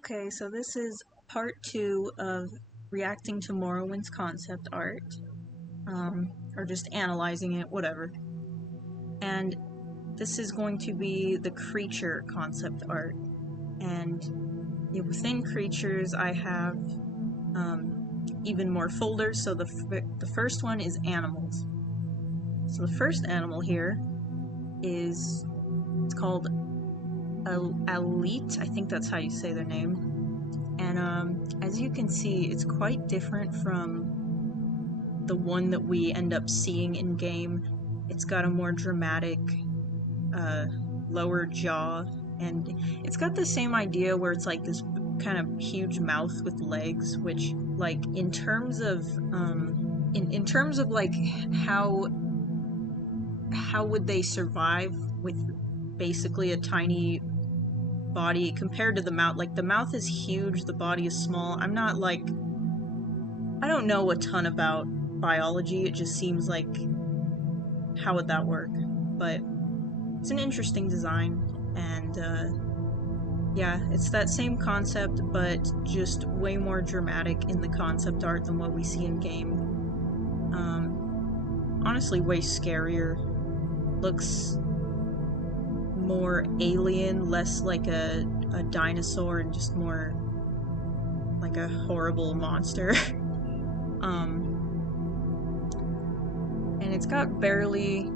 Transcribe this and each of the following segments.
Okay, so this is part 2 of reacting to Morrowind's concept art, or just analyzing it, whatever. And this is going to be the creature concept art. And within creatures, I have even more folders. So the first one is animals. So the first animal here is, it's called Elite. I think that's how you say their name. And as you can see, it's quite different from the one that we end up seeing in game. It's got a more dramatic lower jaw, and it's got the same idea where it's like this kind of huge mouth with legs, which, like, in terms of like how would they survive with basically a tiny body compared to the mouth. Like, the mouth is huge, the body is small. I don't know a ton about biology. It just seems like, how would that work? But it's an interesting design, and yeah, it's that same concept, but just way more dramatic in the concept art than what we see in game. Honestly, way scarier. Looks more alien, less like a dinosaur, and just more like a horrible monster. And it's got barely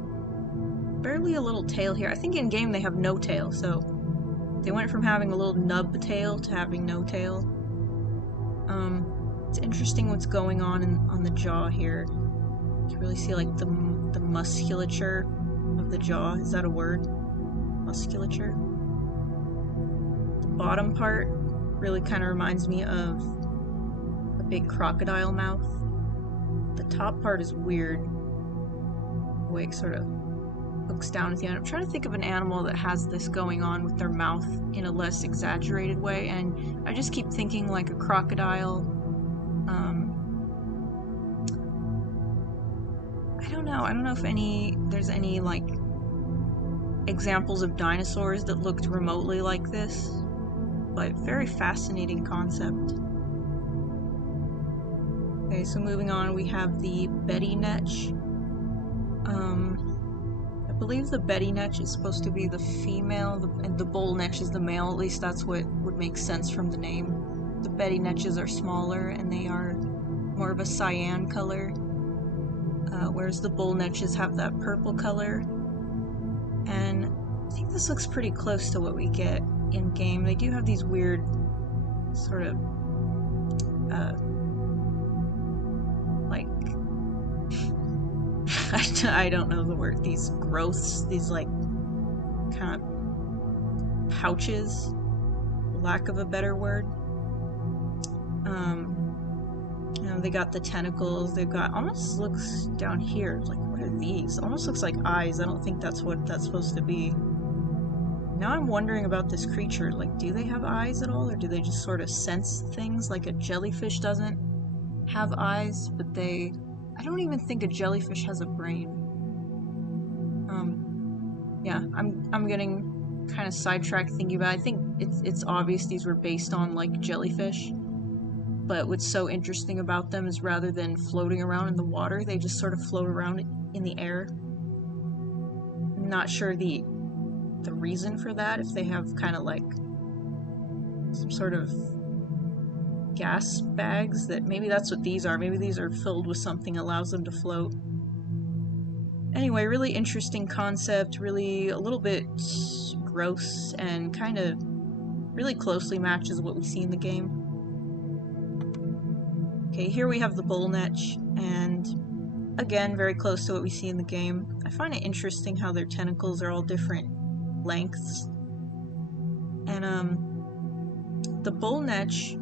a little tail here. I think in game they have no tail, so they went from having a little nub tail to having no tail. It's interesting what's going on the jaw here. You can really see like the musculature of the jaw. Is that a word? Musculature. The bottom part really kind of reminds me of a big crocodile mouth. The top part is weird. The way it sort of hooks down at the end. I'm trying to think of an animal that has this going on with their mouth in a less exaggerated way, and I just keep thinking like a crocodile. I don't know if there's any like examples of dinosaurs that looked remotely like this, but very fascinating concept. Okay, so moving on, we have the Betty Netch. I believe the Betty Netch is supposed to be the female, and the Bull Netch is the male. At least that's what would make sense from the name. The Betty Netches are smaller, and they are more of a cyan color, whereas the Bull Netches have that purple color. And I think this looks pretty close to what we get in game. They do have these weird sort of like I don't know the word, these growths, these like kind of pouches, lack of a better word. You know, they got the tentacles, they've got, almost looks down here, like, what are these? Almost looks like eyes. I don't think that's what that's supposed to be. Now I'm wondering about this creature, like, do they have eyes at all, or do they just sort of sense things? Like a jellyfish doesn't have eyes, but I don't even think a jellyfish has a brain. Yeah, I'm getting kind of sidetracked thinking about it. I think it's obvious these were based on like jellyfish, but what's so interesting about them is rather than floating around in the water, they just sort of float around in the air. I'm not sure the reason for that, if they have kind of like some sort of gas bags, that maybe that's what these are. Maybe these are filled with something that allows them to float. Anyway, really interesting concept, really a little bit gross, and kind of really closely matches what we see in the game. Okay, here we have the Bull Netch, and again, very close to what we see in the game. I find it interesting how their tentacles are all different lengths. And the Bull Netch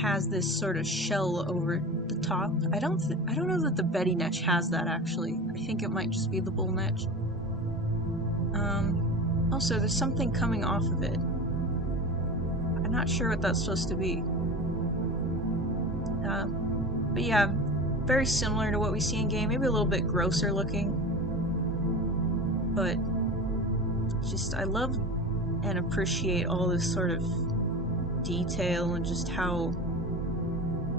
has this sort of shell over the top. I don't know that the Betty Netch has that, actually. I think it might just be the Bull Netch. Also, there's something coming off of it. I'm not sure what that's supposed to be. But yeah, very similar to what we see in game, maybe a little bit grosser looking. But just, I love and appreciate all this sort of detail and just how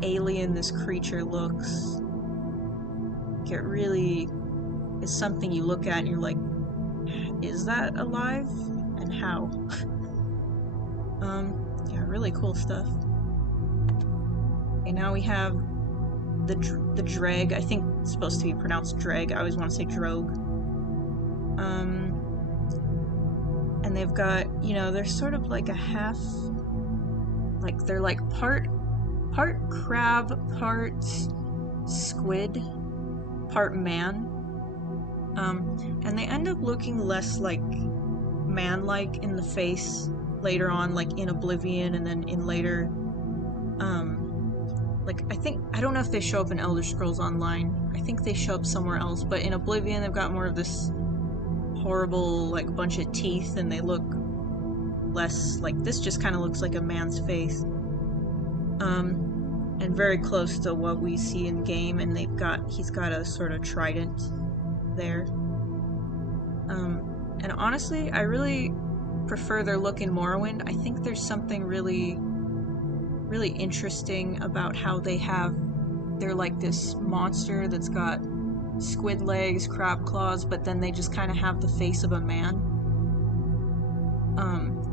alien this creature looks. It really is something you look at and you're like, is that alive? And how? Yeah, really cool stuff. Okay, now we have the dreg. I think it's supposed to be pronounced dreg. I always want to say drogue. And they've got, you know, they're sort of like a half, like they're like part crab, part squid, part man. And they end up looking less like man-like in the face later on, like in Oblivion, and then in later, like I don't know if they show up in Elder Scrolls Online. I think they show up somewhere else, but in Oblivion they've got more of this horrible, like, bunch of teeth, and they look less like this. Just kind of looks like a man's face. And very close to what we see in game, and he's got a sort of trident there. And honestly, I really prefer their look in Morrowind. I think there's something really interesting about how they're like this monster that's got squid legs, crab claws, but then they just kind of have the face of a man.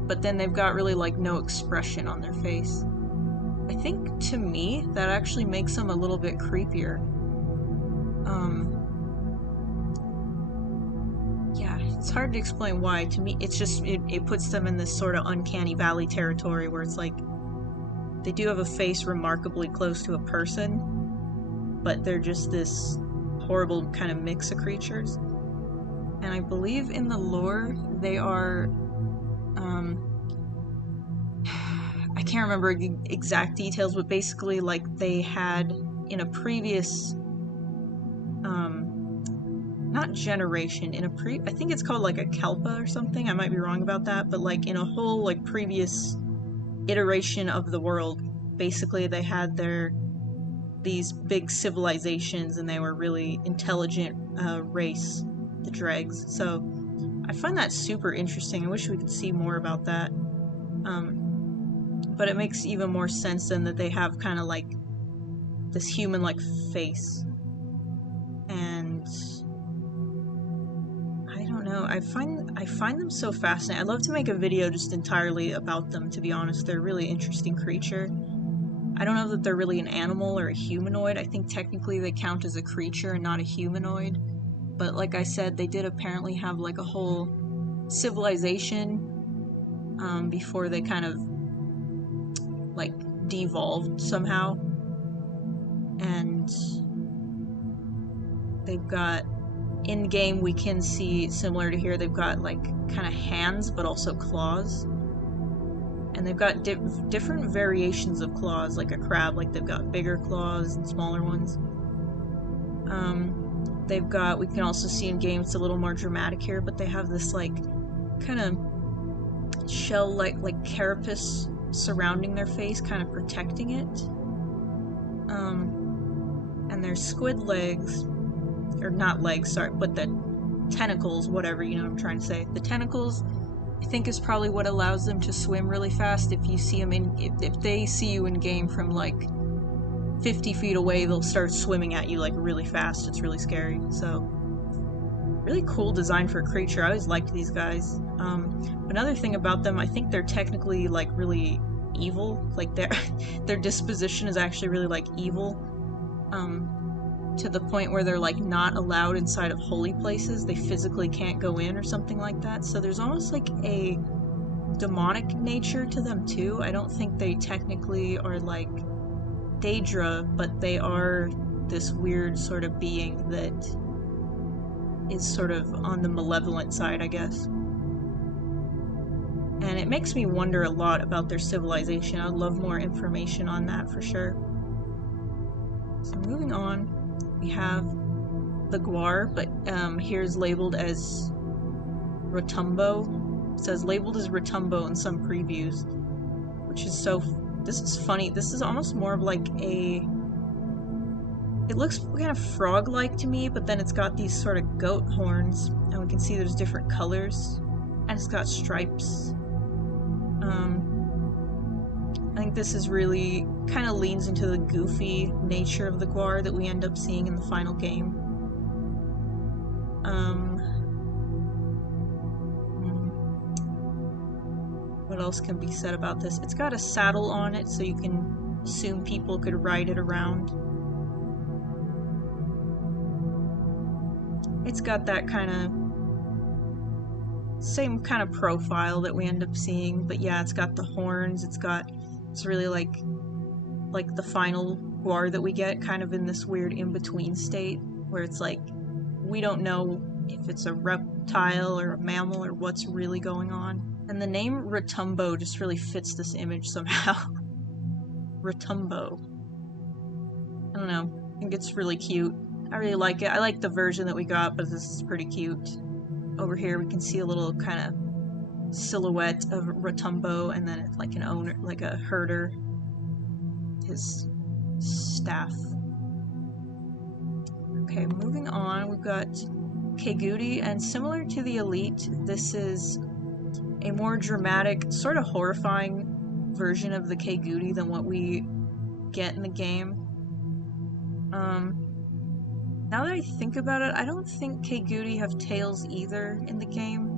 But then they've got really like no expression on their face. I think to me that actually makes them a little bit creepier. Yeah, it's hard to explain why. To me, it's just it puts them in this sort of uncanny valley territory where it's like they do have a face remarkably close to a person, but they're just this horrible kind of mix of creatures. And I believe in the lore they are, I can't remember the exact details, but basically like they had in a previous, not generation, I think it's called like a Kalpa or something, I might be wrong about that, but like in a whole like previous iteration of the world, basically they had these big civilizations, and they were really intelligent race, the dregs. So I find that super interesting. I wish we could see more about that. But it makes even more sense then that they have kind of like this human-like face. And I don't know, I find them so fascinating. I'd love to make a video just entirely about them, to be honest. They're a really interesting creature. I don't know that they're really an animal or a humanoid. I think technically they count as a creature and not a humanoid. But like I said, they did apparently have like a whole civilization before they kind of like devolved somehow. And they've got, in game we can see, similar to here, they've got like kind of hands but also claws. And they've got different variations of claws, like a crab, like they've got bigger claws and smaller ones. They've got, we can also see in game, it's a little more dramatic here, but they have this like kind of shell-like carapace surrounding their face, kind of protecting it. And their squid legs, or not legs, sorry, but the tentacles, whatever, you know what I'm trying to say. The tentacles, I think, is probably what allows them to swim really fast. If you see them if they see you in game from like 50 feet away, they'll start swimming at you like really fast. It's really scary. So really cool design for a creature. I always liked these guys. Another thing about them, I think they're technically like really evil. Like their disposition is actually really like evil. To the point where they're like not allowed inside of holy places. They physically can't go in or something like that. So there's almost like a demonic nature to them too. I don't think they technically are like Daedra, but they are this weird sort of being that is sort of on the malevolent side, I guess. And it makes me wonder a lot about their civilization. I'd love more information on that for sure. So moving on, we have the Guar, but here's labeled as Rotumbo. It says labeled as Rotumbo in some previews, which is so... This is funny. This is almost more of like a... It looks kind of frog-like to me, but then it's got these sort of goat horns, and we can see there's different colors, and it's got stripes. think this is really kind of leans into the goofy nature of the Guar that we end up seeing in the final game. What else can be said about this? It's got a saddle on it, so you can assume people could ride it around. It's got that kind of same kind of profile that we end up seeing, but yeah, it's got the horns. It's really like the final Guar that we get, kind of in this weird in-between state where it's like we don't know if it's a reptile or a mammal or what's really going on. And the name Rotumbo just really fits this image somehow. Rotumbo. I don't know. I think it's really cute. I really like it. I like the version that we got, but this is pretty cute. Over here we can see a little kind of silhouette of Rotumbo, and then it's like an owner, like a herder. His staff. Okay, moving on, we've got Kegudi, and similar to the Elite, this is a more dramatic, sort of horrifying version of the Kegudi than what we get in the game. Now that I think about it, I don't think Kegudi have tails either in the game.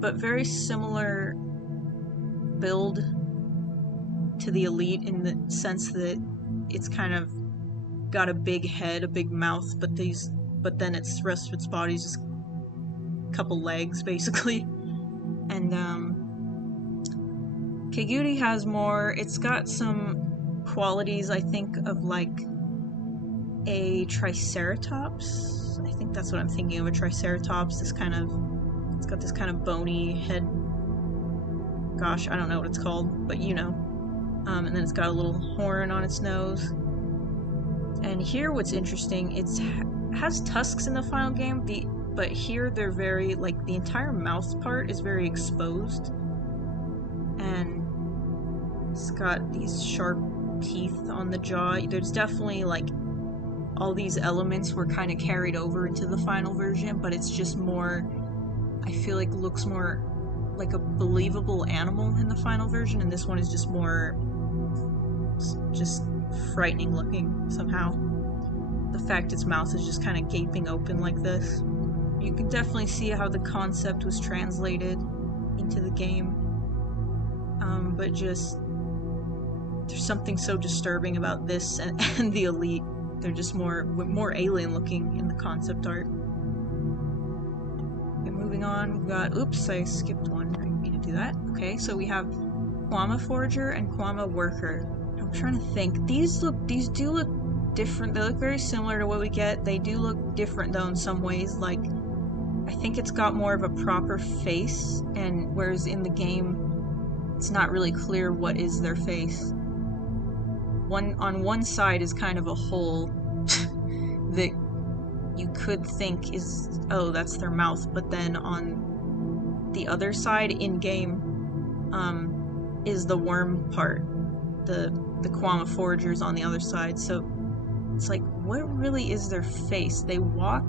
But very similar build to the Elite in the sense that it's kind of got a big head, a big mouth, but then its rest of its body's just a couple legs, basically. And Kegudi has more, it's got some qualities, I think, of like a Triceratops. I think that's what I'm thinking of, a Triceratops. It's got this kind of bony head. Gosh, I don't know what it's called, but you know. And then it's got a little horn on its nose. And here what's interesting, it has tusks in the final game, but here they're very, like, the entire mouth part is very exposed. And it's got these sharp teeth on the jaw. There's definitely, like, all these elements were kind of carried over into the final version, but it's just more, I feel like, looks more like a believable animal in the final version, and this one is just more just frightening looking somehow. The fact its mouth is just kind of gaping open like this. You can definitely see how the concept was translated into the game. But just, there's something so disturbing about this and the Elite. They're just more alien looking in the concept art. Okay, moving on, we've got, oops, I skipped one. I didn't mean to do that. Okay, so we have Kwama Forger and Kwama Worker. I'm trying to think. These do look different. They look very similar to what we get. They do look different though in some ways. Like, I think it's got more of a proper face, and whereas in the game, it's not really clear what is their face. On one side is kind of a hole that you could think is, oh, that's their mouth, but then on the other side in game is the worm part. The Kwama Foragers on the other side, so it's like, what really is their face? They walk,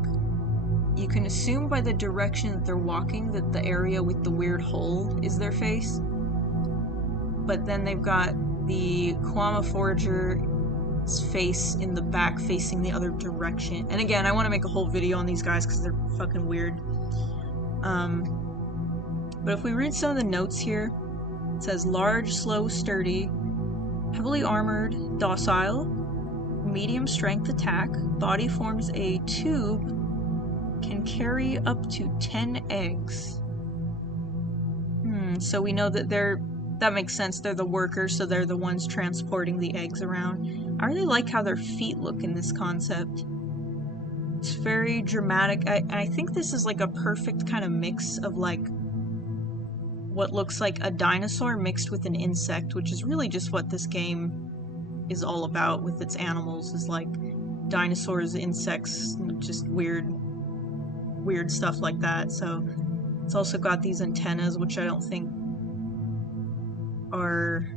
you can assume by the direction that they're walking that the area with the weird hole is their face, but then they've got the Kwama Forager's face in the back facing the other direction. And again, I want to make a whole video on these guys because they're fucking weird. But if we read some of the notes here, it says large, slow, sturdy, heavily armored, docile, medium strength attack, body forms a tube, can carry up to 10 eggs. So we know that that makes sense, they're the workers, so they're the ones transporting the eggs around. I really like how their feet look in this concept. It's very dramatic. I think this is like a perfect kind of mix of like what looks like a dinosaur mixed with an insect, which is really just what this game is all about with its animals, is like dinosaurs, insects, just weird stuff like that. So it's also got these antennas, which I don't think are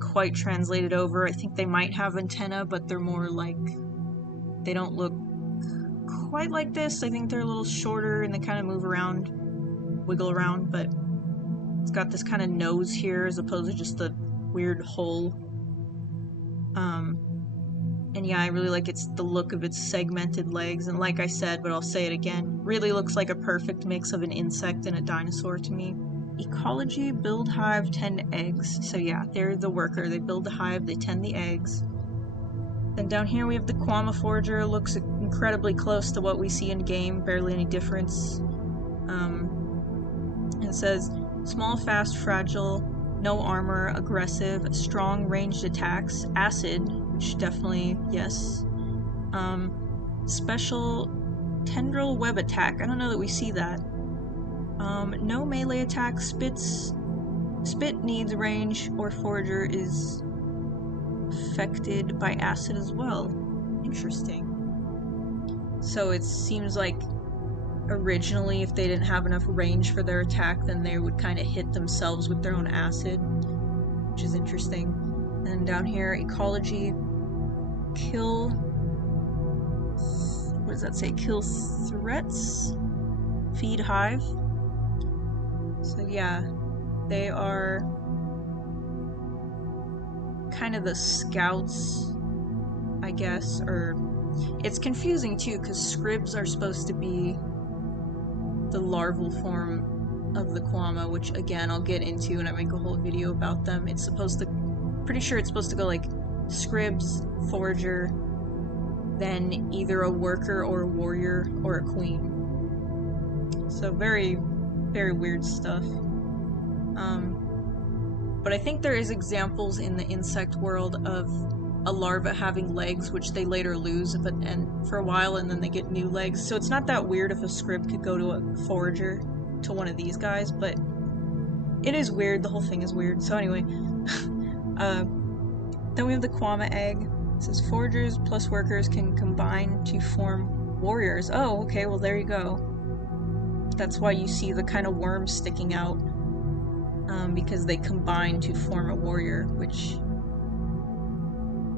quite translated over. I think they might have antenna, but they're more like, they don't look quite like this. I think they're a little shorter and they kind of move around, wiggle around, but It's got this kind of nose here as opposed to just the weird hole. And yeah, I really like the look of its segmented legs, and like I said, but I'll say it again, really looks like a perfect mix of an insect and a dinosaur to me. Ecology, build hive, tend eggs. So yeah, they're the worker. They build the hive, they tend the eggs. Then down here we have the Quama Forager. Looks incredibly close to what we see in game, barely any difference. It says, small, fast, fragile, no armor, aggressive, strong, ranged attacks, acid, which definitely, yes. Special tendril web attack. I don't know that we see that. No melee attack, spit needs range, or forager is affected by acid as well. Interesting. So it seems like originally if they didn't have enough range for their attack, then they would kind of hit themselves with their own acid, which is interesting. And down here, ecology, kill, what does that say? Kill threats, feed hive. So yeah, they are kind of the scouts, I guess, or it's confusing too because scribs are supposed to be the larval form of the Quama, which again I'll get into when I make a whole video about them. It's supposed to, pretty sure it's supposed to go like scribs, forager, then either a worker or a warrior or a queen. So very, very weird stuff. But I think there is examples in the insect world of a larva having legs, which they later lose and for a while, and then they get new legs. So it's not that weird if a scrib could go to a forager, to one of these guys, but it is weird. The whole thing is weird. So anyway, then we have the Quama egg. It says foragers plus workers can combine to form warriors. Oh, okay, well there you go. That's why you see the kind of worms sticking out, because they combine to form a warrior, which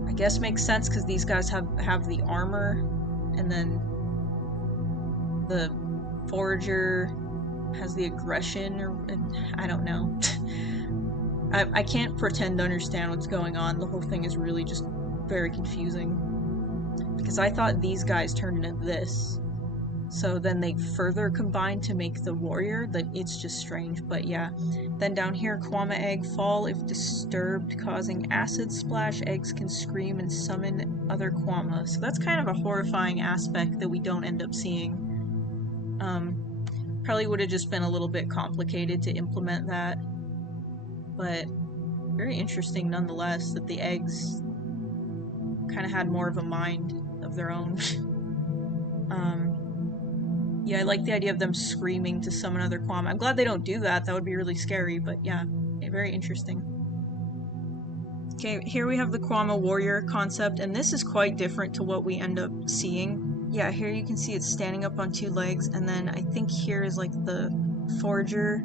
I guess makes sense because these guys have the armor, and then the forager has the aggression, or I don't know. I can't pretend to understand what's going on. The whole thing is really just very confusing because I thought these guys turned into this. So then they further combine to make the warrior. That it's just strange, but yeah. Then down here, Quama egg, fall if disturbed, causing acid splash. Eggs can scream and summon other Quama. So that's kind of a horrifying aspect that we don't end up seeing. Probably would have just been a little bit complicated to implement that, but very interesting nonetheless that the eggs kind of had more of a mind of their own. Yeah, I like the idea of them screaming to summon other Quama. I'm glad they don't do that. That would be really scary, but yeah, very interesting. Okay, here we have the Quama warrior concept, and this is quite different to what we end up seeing. Yeah, here you can see it's standing up on two legs, and then I think here is like the forager.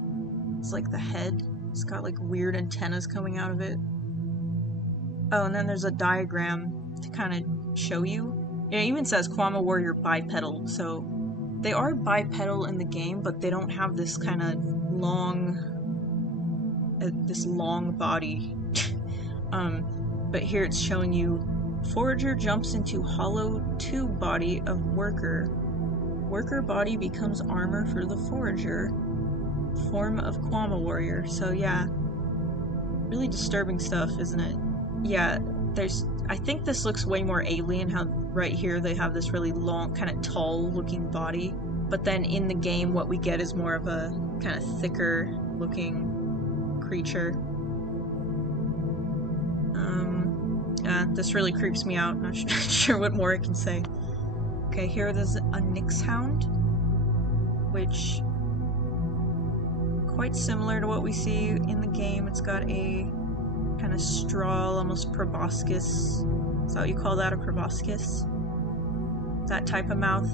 It's like the head. It's got like weird antennas coming out of it. Oh, and then there's a diagram to kind of show you. It even says Quama warrior bipedal, so they are bipedal in the game, but they don't have this kind of long, body. But here it's showing you forager jumps into hollow tube body of worker. Worker body becomes armor for the forager. Form of Quama warrior. So yeah, really disturbing stuff, isn't it? Yeah, I think this looks way more alien, how right here they have this really long, kind of tall looking body, but then in the game what we get is more of a kind of thicker looking creature. This really creeps me out. Not sure what more I can say. Okay, here there's a Nyx Hound, which quite similar to what we see in the game. It's got a kind of straw, almost proboscis. Is that what you call that, a proboscis? That type of mouth.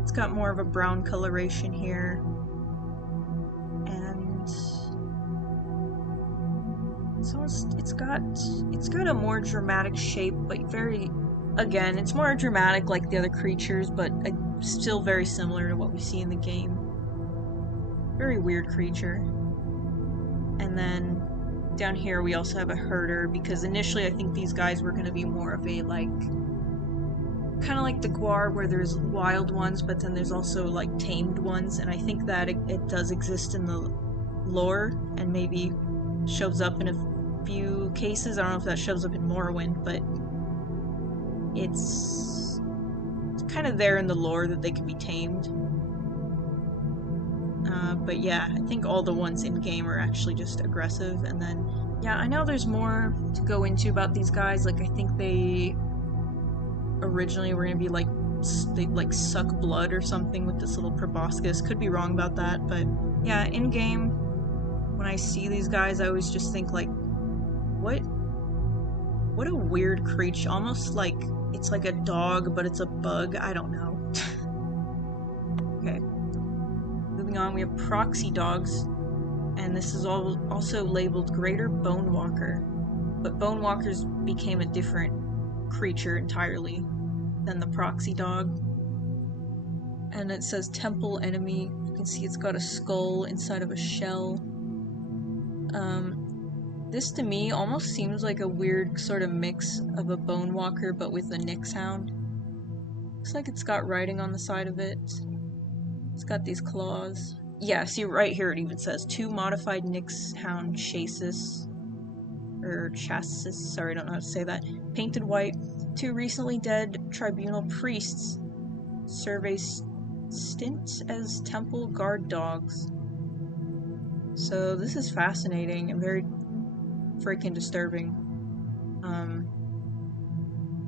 It's got more of a brown coloration here, and it's got a more dramatic shape, but again, it's more dramatic like the other creatures, but still very similar to what we see in the game. Very weird creature. And then down here we also have a herder, because initially I think these guys were going to be more of a like kind of like the Guar, where there's wild ones, but then there's also like tamed ones, and I think that it does exist in the lore and maybe shows up in a few cases. I don't know if that shows up in Morrowind, but it's kind of there in the lore that they can be tamed. But yeah, I think all the ones in game are actually just aggressive. And then, yeah, I know there's more to go into about these guys. Like, I think they originally were gonna be like, they like suck blood or something with this little proboscis. Could be wrong about that, but yeah, in game, when I see these guys, I always just think like, what a weird creature. Almost like it's like a dog, but it's a bug. I don't know. Okay. Moving on, we have proxy dogs, and this is also labeled Greater Bone Walker, but Bone Walkers became a different creature entirely than the proxy dog. And it says Temple Enemy. You can see it's got a skull inside of a shell. This to me almost seems like a weird sort of mix of a Bone Walker but with a Nyx Hound. Looks like it's got writing on the side of it. It's got these claws. Yeah, see right here it even says 2 modified Nyx Hound chassis. Or chassis, sorry, I don't know how to say that. Painted white. 2 recently dead tribunal priests serve a stint as temple guard dogs. So this is fascinating and very freaking disturbing.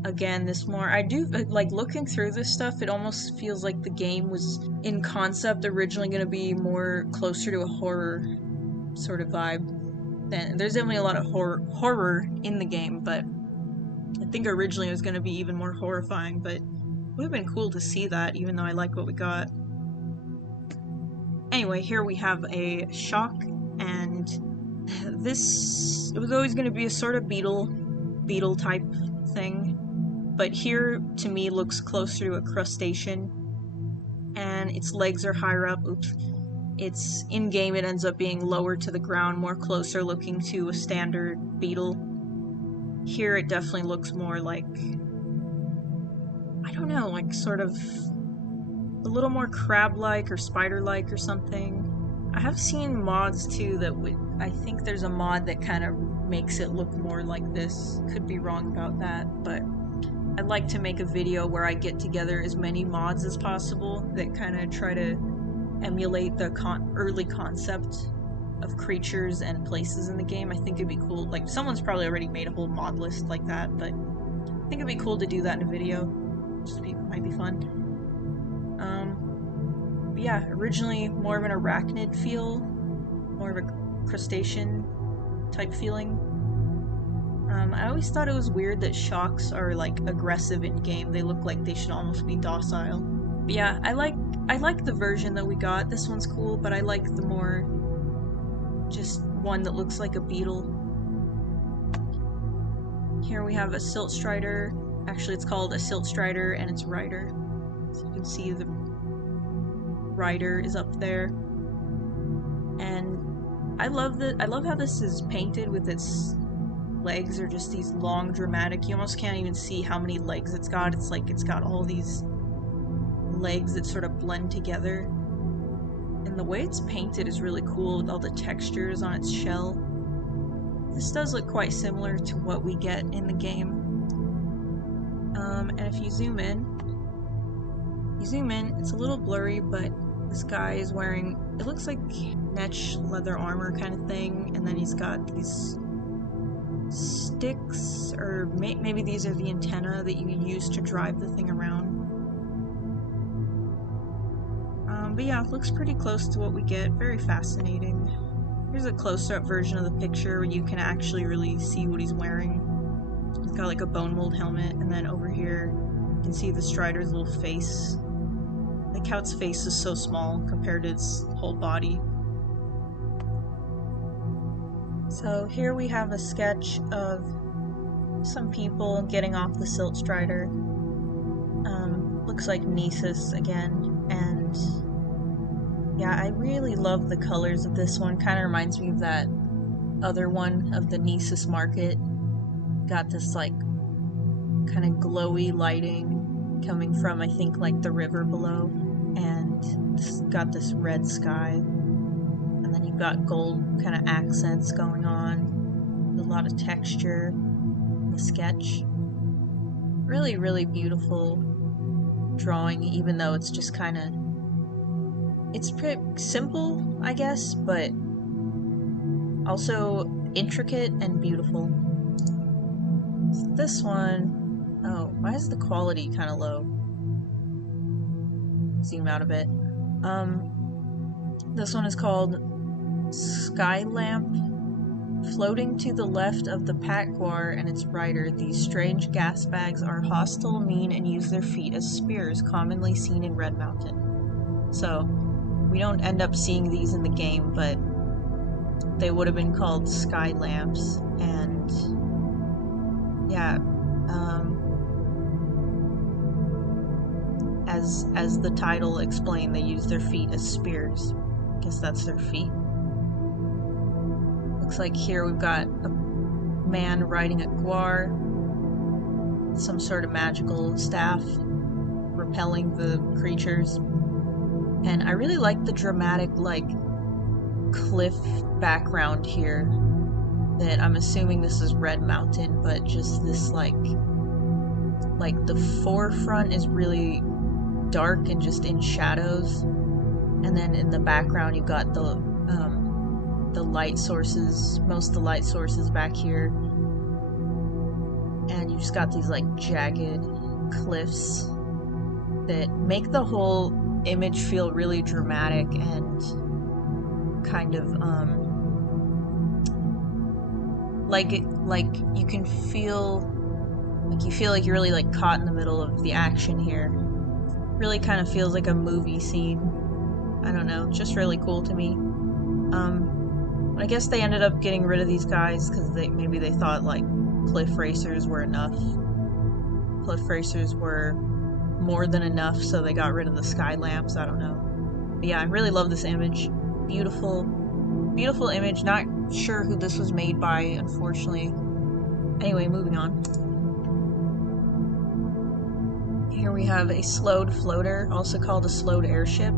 Again, this more, I do, like, looking through this stuff, it almost feels like the game was, in concept, originally going to be more closer to a horror sort of vibe. Then there's definitely a lot of horror in the game, but I think originally it was going to be even more horrifying, but it would have been cool to see that, even though I like what we got. Anyway, here we have a shock, and this, it was always going to be a sort of beetle type thing, but here to me looks closer to a crustacean, and its legs are higher up. Oops. It's in game, it ends up being lower to the ground, more closer looking to a standard beetle. Here it definitely looks more like, I don't know, like sort of a little more crab-like or spider-like or something. I have seen mods too that would, I think there's a mod that kind of makes it look more like this. Could be wrong about that, but I'd like to make a video where I get together as many mods as possible that kind of try to emulate the early concept of creatures and places in the game. I think it'd be cool. Like, someone's probably already made a whole mod list like that, but I think it'd be cool to do that in a video. Might be fun. But yeah, originally more of an arachnid feel, more of a crustacean type feeling. I always thought it was weird that shocks are like aggressive in game. They look like they should almost be docile. But yeah, I like the version that we got. This one's cool, but I like the more just one that looks like a beetle. Here we have a Silt Strider. Actually, it's called a Silt Strider and its rider. So you can see the rider is up there. And I love how this is painted with its legs are just these long, dramatic. You almost can't even see how many legs it's got. It's like it's got all these legs that sort of blend together. And the way it's painted is really cool with all the textures on its shell. This does look quite similar to what we get in the game. And if you zoom in, it's a little blurry, but this guy is wearing, it looks like Netch leather armor kind of thing, and then he's got these sticks, or maybe these are the antenna that you use to drive the thing around. But yeah, it looks pretty close to what we get. Very fascinating. Here's a close-up version of the picture where you can actually really see what he's wearing. He's got like a bone mold helmet, and then over here you can see the Strider's little face. I like how its face is so small compared to its whole body. So here we have a sketch of some people getting off the Silt Strider. Looks like Nisus again, and yeah, I really love the colors of this one. Kind of reminds me of that other one of the Nisus market. Got this like kind of glowy lighting coming from, I think, like the river below, and it's got this red sky, and then you've got gold kind of accents going on, a lot of texture in the sketch. Really, really beautiful drawing, even though it's just kind of, it's pretty simple, I guess, but also intricate and beautiful. This one, oh, why is the quality kind of low? Zoom out a bit. This one is called Sky Lamp. Floating to the left of the Patguar and its rider, these strange gas bags are hostile, mean, and use their feet as spears, commonly seen in Red Mountain. So, we don't end up seeing these in the game, but they would have been called sky lamps, and yeah, as the title explained, they use their feet as spears. I guess that's their feet. Looks like here we've got a man riding a guar, some sort of magical staff, repelling the creatures. And I really like the dramatic, like, cliff background here, that I'm assuming this is Red Mountain, but just this, like the forefront is really dark and just in shadows, and then in the background you've got the light sources, most of the light sources back here, and you just got these like jagged cliffs that make the whole image feel really dramatic and kind of like you can feel like you're really like caught in the middle of the action here. Really kind of feels like a movie scene. I don't know, just really cool to me. I guess they ended up getting rid of these guys because maybe they thought like cliff racers were enough. Cliff racers were more than enough, so they got rid of the sky lamps. I don't know. But yeah, I really love this image. Beautiful, beautiful image. Not sure who this was made by, unfortunately. Anyway, moving on. Here we have a slowed floater, also called a slowed airship.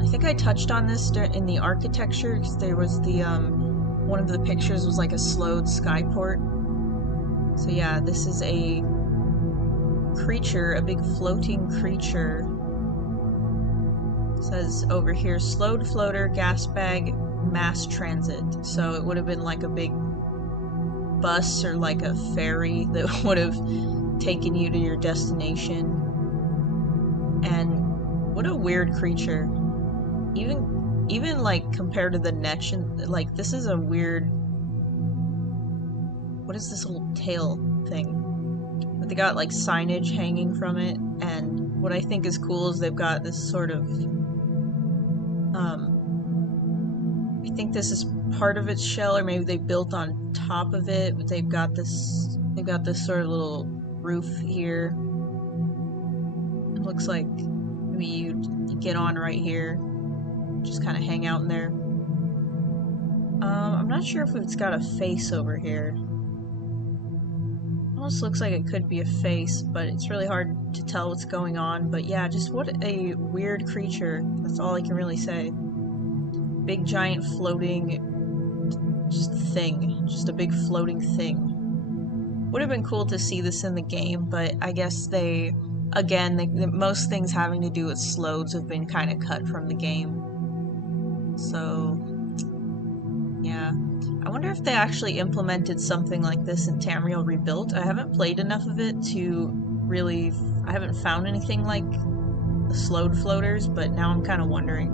I think I touched on this in the architecture, because there was the, one of the pictures was like a slowed skyport. So yeah, this is a creature, a big floating creature. It says over here, slowed floater, gas bag, mass transit. So it would have been like a big bus or like a ferry that would have taken you to your destination. And what a weird creature. Even like compared to the Netch, like this is a weird, what is this little tail thing? But they got like signage hanging from it, and what I think is cool is they've got this sort of, I think this is part of its shell, or maybe they built on top of it, but they've got this sort of little roof here. It looks like maybe you get on right here, just kind of hang out in there. I'm not sure if it's got a face over here. Almost looks like it could be a face, but it's really hard to tell what's going on. But yeah, just what a weird creature. That's all I can really say. Big giant floating thing. Just a big floating thing. Would have been cool to see this in the game, but I guess most things having to do with sloweds have been kind of cut from the game. So, yeah. I wonder if they actually implemented something like this in Tamriel Rebuilt. I haven't played enough of it to really... I haven't found anything like the slowed floaters, but now I'm kind of wondering.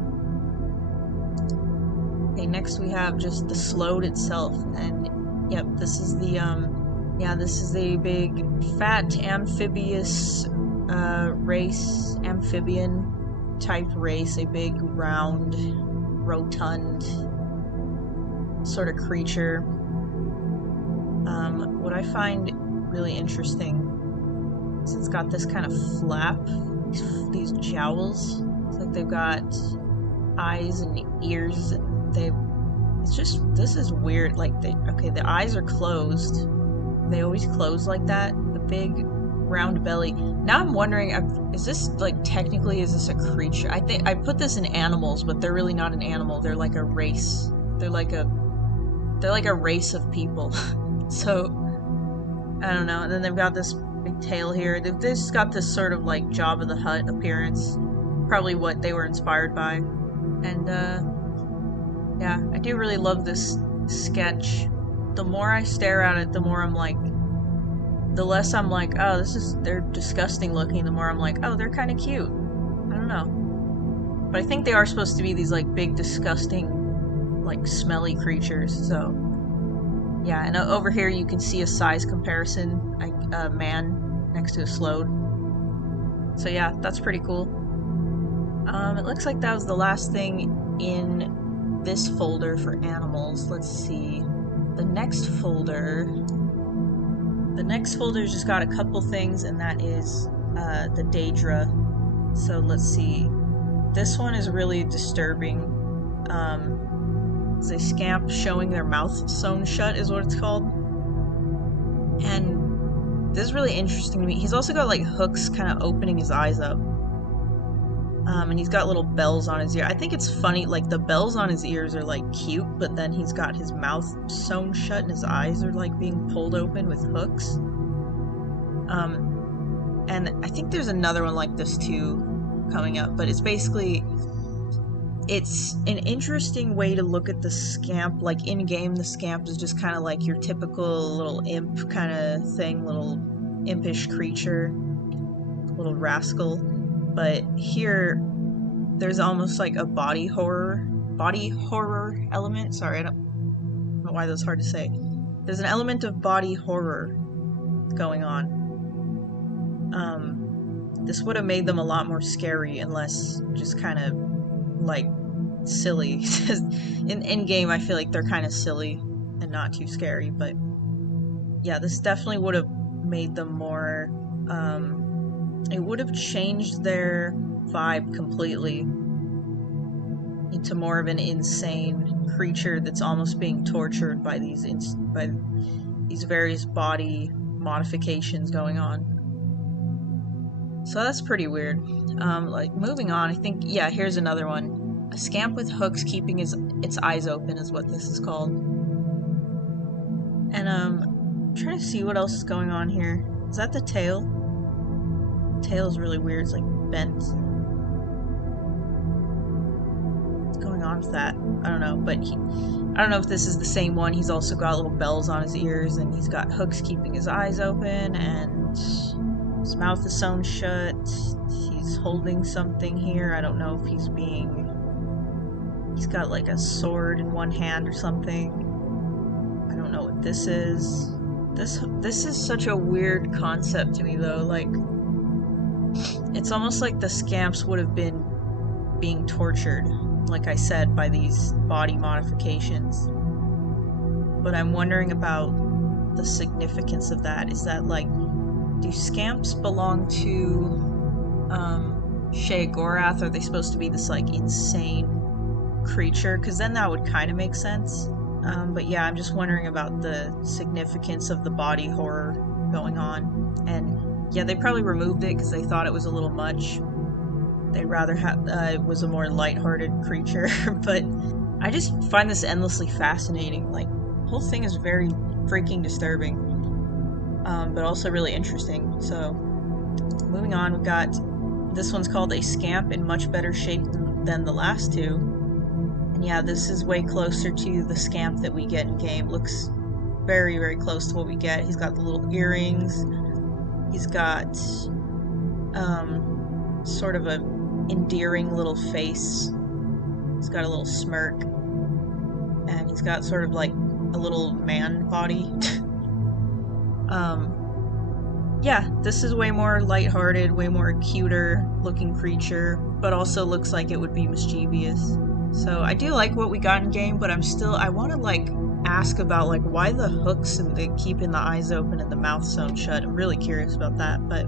Okay, next we have just the slowed itself, and yep, this is the, this is the big fat amphibious race, amphibian type race, a big round, rotund sort of creature. What I find really interesting is it's got this kind of flap, these jowls. It's like they've got eyes and ears, and it's It's just, this is weird. Like, okay, the eyes are closed. They always close like that. The big round belly. Now I'm wondering, is this, like, technically, is this a creature? I think I put this in animals, but they're really not an animal. They're like a race. They're like a race of people. So, I don't know. And then they've got this big tail here. They've just got this sort of, like, Jabba the Hutt appearance. Probably what they were inspired by. And, yeah, I do really love this sketch. The more I stare at it, the more I'm like, the less I'm like, oh, they're disgusting looking, the more I'm like, oh, they're kind of cute. I don't know. But I think they are supposed to be these, like, big, disgusting, like, smelly creatures, so. Yeah, and over here you can see a size comparison, like a man next to a Slode. So yeah, that's pretty cool. It looks like that was the last thing in this folder for animals. Let's see. The next folder's just got a couple things, and that is the Daedra. So let's see. This one is really disturbing. It's a scamp showing their mouth sewn shut is what it's called. And this is really interesting to me. He's also got like hooks kind of opening his eyes up. And he's got little bells on his ear. I think it's funny, like the bells on his ears are like cute, but then he's got his mouth sewn shut and his eyes are like being pulled open with hooks. And I think there's another one like this too coming up, but it's basically, it's an interesting way to look at the scamp. Like in game, the scamp is just kind of like your typical little imp kind of thing, little impish creature, little rascal. But here, there's almost like a body horror element. Sorry, I don't know why that's hard to say. There's an element of body horror going on. This would have made them a lot more scary and less just kind of like silly. in game, I feel like they're kind of silly and not too scary. But yeah, this definitely would have made them more. It would have changed their vibe completely into more of an insane creature that's almost being tortured by these various body modifications going on. So that's pretty weird. Like moving on, I think, yeah, here's another one. A scamp with hooks keeping its eyes open is what this is called. And I'm trying to see what else is going on here. Is that the tail? Tail's really weird. It's like bent. What's going on with that? I don't know, but I don't know if this is the same one. He's also got little bells on his ears, and he's got hooks keeping his eyes open, and his mouth is sewn shut. He's holding something here. I don't know if he's got like a sword in one hand or something. I don't know what this is. This is such a weird concept to me though. Like, it's almost like the scamps would have been being tortured, like I said, by these body modifications. But I'm wondering about the significance of that. Is that like, do scamps belong to Sheogorath? Are they supposed to be this like insane creature? Because then that would kind of make sense. But yeah, I'm just wondering about the significance of the body horror going on. And yeah, they probably removed it because they thought it was a little much. They'd rather have it was a more lighthearted creature. But I just find this endlessly fascinating. Like, the whole thing is very freaking disturbing, but also really interesting. So, moving on, we've got this one's called a scamp in much better shape than the last two. And yeah, this is way closer to the scamp that we get in game. Looks very, very close to what we get. He's got the little earrings. He's got sort of a endearing little face. He's got a little smirk. And he's got sort of like a little man body. Yeah, this is way more lighthearted, way more cuter looking creature, but also looks like it would be mischievous. So I do like what we got in game, but I want to like ask about like why the hooks and the keeping the eyes open and the mouth sewn shut. I'm really curious about that. But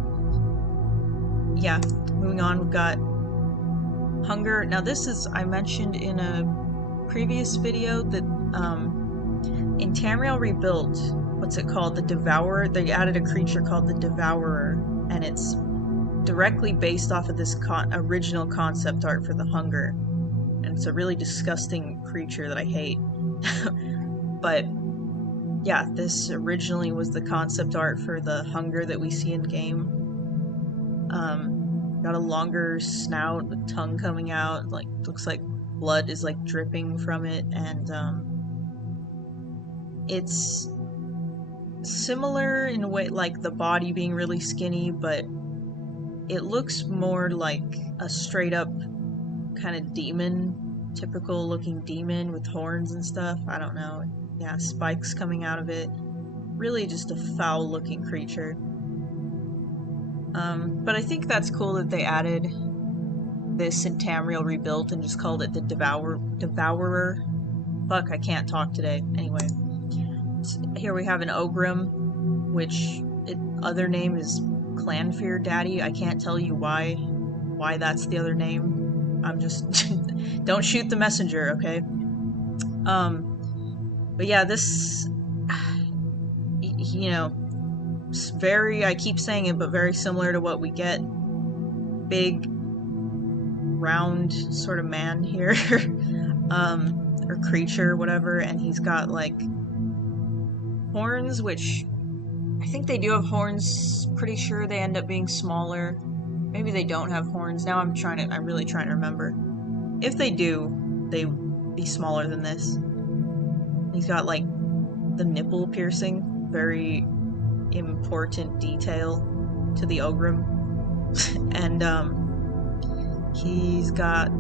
yeah, moving on, we've got Hunger. Now this is, I mentioned in a previous video that In Tamriel Rebuilt, what's it called? The Devourer. They added a creature called the Devourer, and it's directly based off of this original concept art for the Hunger. And it's a really disgusting creature that I hate. But yeah, this originally was the concept art for the Hunger that we see in game. Got a longer snout with tongue coming out, like looks like blood is like dripping from it, and it's similar in a way, like the body being really skinny, but it looks more like a straight up kind of demon, typical looking demon with horns and stuff. I don't know. Yeah, spikes coming out of it. Really just a foul looking creature. But I think that's cool that they added this in Tamriel Rebuilt and just called it the Devourer. Fuck, I can't talk today. Anyway. Here we have an Ogrim, which other name is Clanfear Daddy. I can't tell you why that's the other name. I'm just don't shoot the messenger, okay? But yeah, this, you know, very, I keep saying it, but very similar to what we get. Big, round sort of man here, or creature, whatever, and he's got like horns, which I think they do have horns. Pretty sure they end up being smaller. Maybe they don't have horns. Now I'm really trying to remember. If they do, they be smaller than this. He's got like the nipple piercing, very important detail to the Ogrim. And he's got,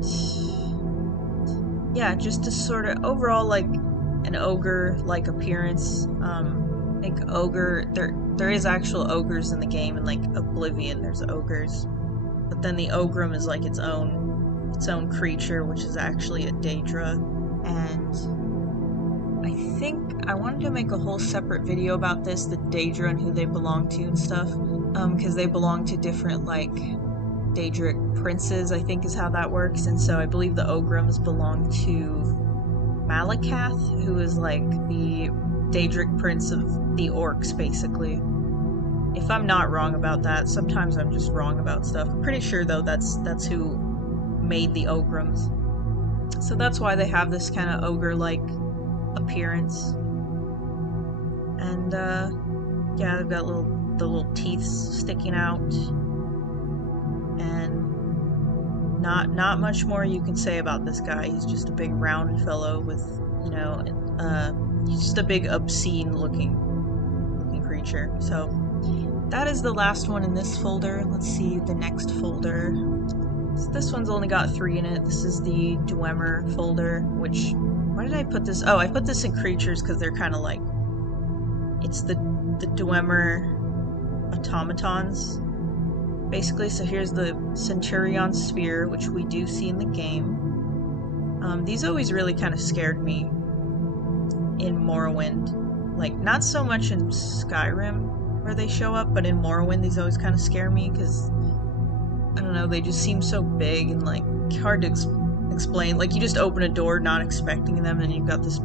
yeah, just a sort of overall like an ogre-like appearance. I think ogre, there is actual ogres in the game, and like Oblivion there's ogres, but then the Ogrim is like its own creature, which is actually a Daedra. And I think I wanted to make a whole separate video about this, the Daedra and who they belong to and stuff, because they belong to different like Daedric princes, I think is how that works. And so I believe the Ogrims belong to Malakath, who is like the Daedric prince of the orcs, basically. If I'm not wrong about that, sometimes I'm just wrong about stuff. I'm pretty sure though that's who made the Ogrims. So that's why they have this kind of ogre-like appearance. And yeah, they've got the little teeth sticking out. And not much more you can say about this guy. He's just a big round fellow with, you know, he's just a big obscene looking creature. So that is the last one in this folder. Let's see the next folder. So this one's only got 3 in it. This is the Dwemer folder, which, why did I put this? Oh, I put this in creatures because they're kind of like, it's the Dwemer automatons, basically. So here's the Centurion Spear, which we do see in the game. These always really kind of scared me in Morrowind. Like, not so much in Skyrim where they show up, but in Morrowind these always kind of scare me because, I don't know, they just seem so big and like hard to explain. Like, you just open a door not expecting them and you've got this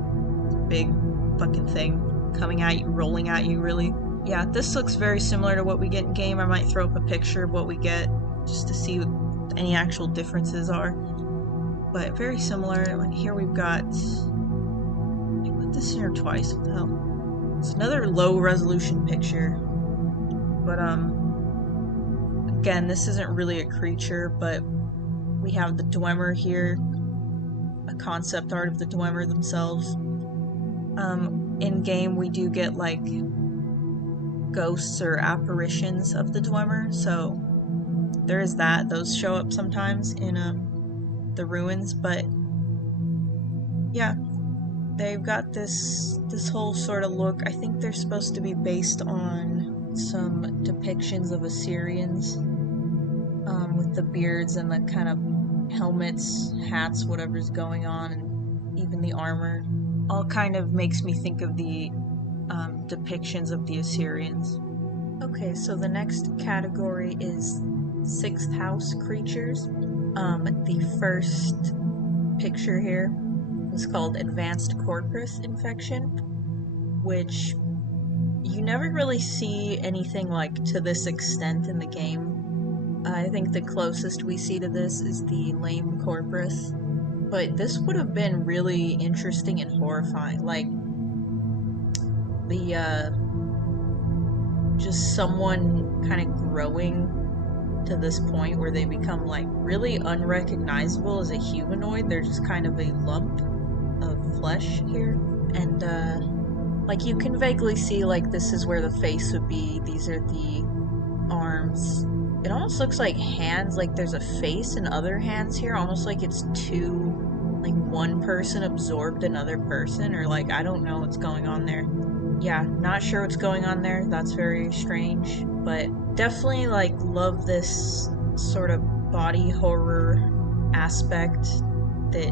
big fucking thing coming at you, rolling at you, really. Yeah, this looks very similar to what we get in game. I might throw up a picture of what we get just to see what any actual differences are. But very similar. Like, here we've got, I put this here twice, what the hell? It's another low resolution picture. But again, this isn't really a creature, but we have the Dwemer here, a concept art of the Dwemer themselves. In game we do get like ghosts or apparitions of the Dwemer, so there is that. Those show up sometimes in the ruins, but yeah, they've got this whole sort of look. I think they're supposed to be based on some depictions of Assyrians, with the beards and the kind of helmets, hats, whatever's going on, and even the armor. All kind of makes me think of the depictions of the Assyrians. Okay, so the next category is 6th house creatures. The first picture here is called advanced corpus infection, which you never really see anything like to this extent in the game. I think the closest we see to this is the lame corpus, but this would have been really interesting and horrifying. Like, the, just someone kind of growing to this point where they become, like, really unrecognizable as a humanoid. They're just kind of a lump of flesh here. And, like, you can vaguely see, like, this is where the face would be. These are the arms. It almost looks like hands, like there's a face and other hands here, almost like it's two, like one person absorbed another person, or like, I don't know what's going on there. Yeah, not sure what's going on there. That's very strange, but definitely, like, love this sort of body horror aspect that,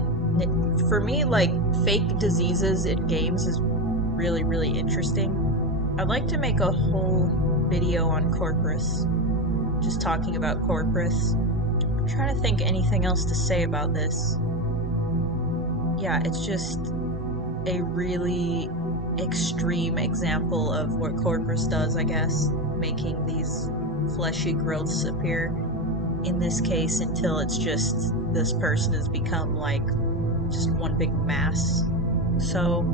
for me, like, fake diseases in games is really, really interesting. I'd like to make a whole video on corpus, just talking about corpus. I'm trying to think anything else to say about this. Yeah, it's just a really extreme example of what corpus does, I guess, making these fleshy growths appear. In this case, until it's just this person has become like just one big mass. So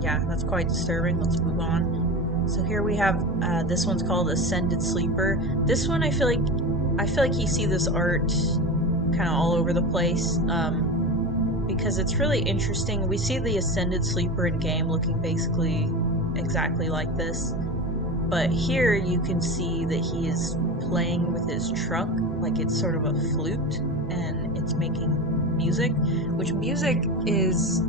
yeah, that's quite disturbing. Let's move on. So here we have this one's called Ascended Sleeper. This one I feel like you see this art kind of all over the place. Because it's really interesting. We see the Ascended Sleeper in game looking basically exactly like this, but here you can see that he is playing with his trunk, like it's sort of a flute, and it's making music, which music is...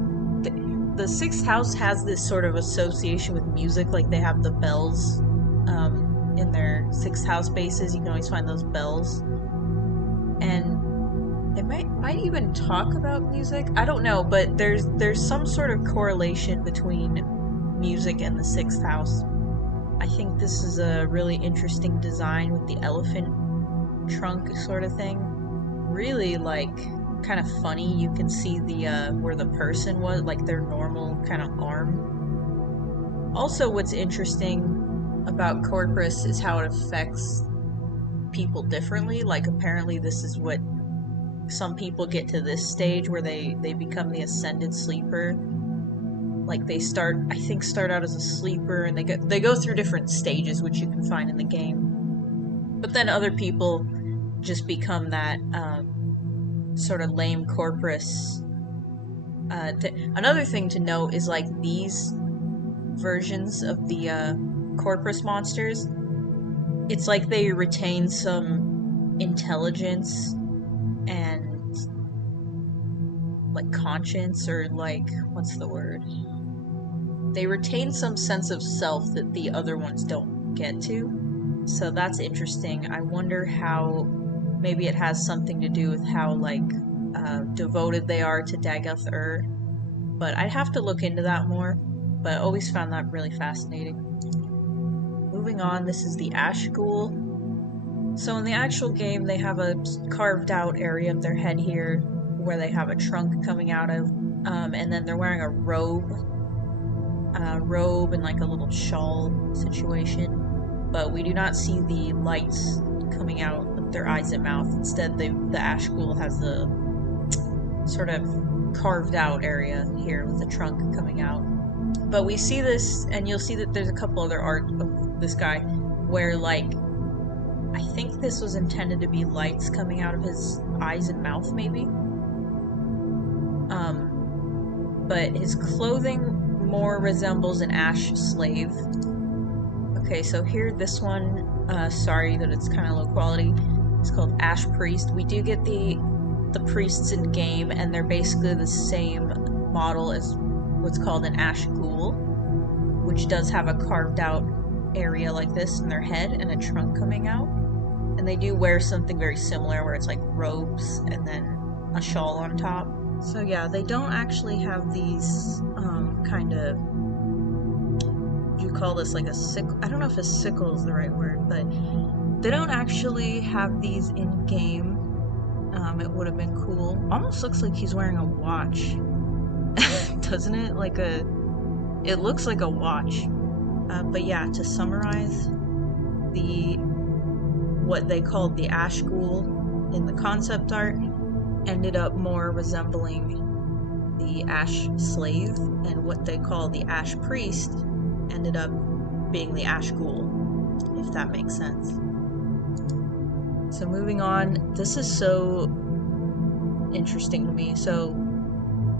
The sixth house has this sort of association with music, like they have the bells in their sixth house bases. You can always find those bells, and they might even talk about music. I don't know, but there's some sort of correlation between music and the sixth house. I think this is a really interesting design with the elephant trunk sort of thing. Really, like, kind of funny. You can see the where the person was, like their normal kind of arm. Also, what's interesting about corpus is how it affects people differently. Like, apparently this is what some people get to this stage where they become the Ascended Sleeper. Like, they start out as a sleeper, and they go through different stages, which you can find in the game. But then other people just become that sort of lame corpus. Another thing to note is, like, these versions of the corpus monsters, it's like they retain some intelligence and, like, conscience, or, like, what's the word? They retain some sense of self that the other ones don't get to. So that's interesting. I wonder how... maybe it has something to do with how, like, devoted they are to Dagoth-Ur. But I'd have to look into that more. But I always found that really fascinating. Moving on, this is the Ash Ghoul. So in the actual game, they have a carved out area of their head here where they have a trunk coming out of. And then they're wearing a robe and like a little shawl situation. But we do not see the lights coming out of their eyes and mouth. Instead, the Ash Ghoul has a sort of carved out area here with the trunk coming out. But we see this, and you'll see that there's a couple other art of this guy where, like, I think this was intended to be lights coming out of his eyes and mouth, maybe. But his clothing more resembles an Ash slave. Okay, so here, this one, sorry that it's kind of low quality. It's called Ash Priest. We do get the priests in game, and they're basically the same model as what's called an Ash Ghoul, which does have a carved out area like this in their head and a trunk coming out. And they do wear something very similar where it's like robes and then a shawl on top. So yeah, they don't actually have these kind of... you call this like a sickle? I don't know if a sickle is the right word, but they don't actually have these in game. It would have been cool. Almost looks like he's wearing a watch. doesn't it? It looks like a watch. But yeah, to summarize, what they called the Ash Ghoul in the concept art ended up more resembling the Ash Slave, and what they call the Ash Priest ended up being the Ash Ghoul, if that makes sense. So moving on, this is so interesting to me. So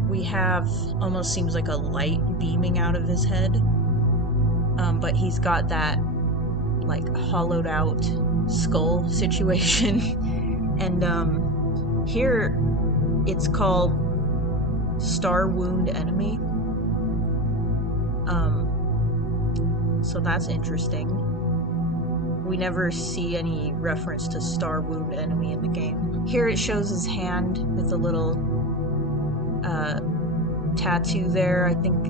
we have, almost seems like a light beaming out of his head, but he's got that like hollowed out skull situation. And here it's called Star Wound Enemy. So that's interesting. We never see any reference to Star Wound Enemy in the game. Here it shows his hand with a little tattoo there. I think